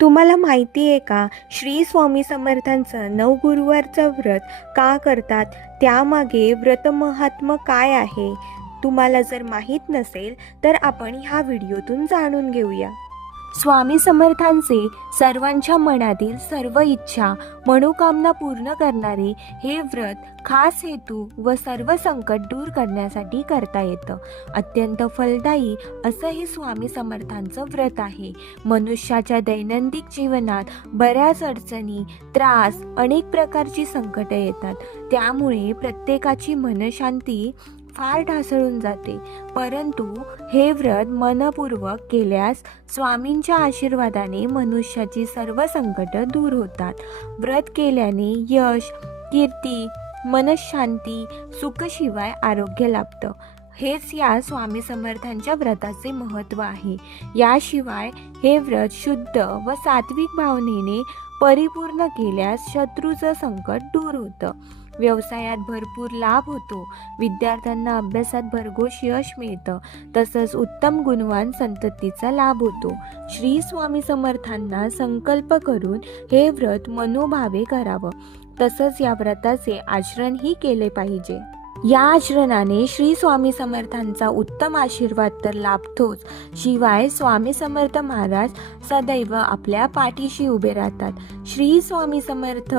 तुम्हाला माहिती आहे का, श्री स्वामी समर्थांचं नवगुरुवारचं व्रत का करतात? त्यामागे व्रतमहात्म्य काय आहे? तुम्हाला जर माहीत नसेल तर आपण ह्या व्हिडिओतून जाणून घेऊया. स्वामी समर्थांचे सर्वांच्या मनातील सर्व इच्छा मनोकामना पूर्ण करणारे हे व्रत खास हेतू व सर्व संकट दूर करण्यासाठी करता येतं. अत्यंत फलदायी असं हे स्वामी समर्थांचं व्रत आहे. मनुष्याच्या दैनंदिन जीवनात बऱ्याच अडचणी, त्रास, अनेक प्रकारची संकट येतात. त्यामुळे प्रत्येकाची मनशांती फार ढासळून जाते. परंतु हे व्रत मनपूर्वक केल्यास स्वामींच्या आशीर्वादाने मनुष्याची सर्व संकट दूर होतात. व्रत केल्याने यश, कीर्ती, मनशांती, सुखशिवाय आरोग्य लाभतं. हेच या स्वामी समर्थांच्या व्रताचे महत्त्व आहे. याशिवाय हे व्रत शुद्ध व सात्विक भावनेने परिपूर्ण केल्यास शत्रूचं संकट दूर होतं. व्यवसायात भरपूर लाभ होतो. विद्यार्थ्यांना अभ्यासात भरघोस यश मिळतं. तसंच उत्तम गुणवान संततीचा लाभ होतो. श्री स्वामी समर्थांना संकल्प करून हे व्रत मनोभावे करावं. तसंच या व्रताचे आचरणही केले पाहिजे. या आचरणाने श्री स्वामी समर्थांचा उत्तम आशीर्वाद तर लाभतोच, शिवाय स्वामी समर्थ महाराज सदैव आपल्या पाठीशी उभे राहतात. श्री स्वामी समर्थ.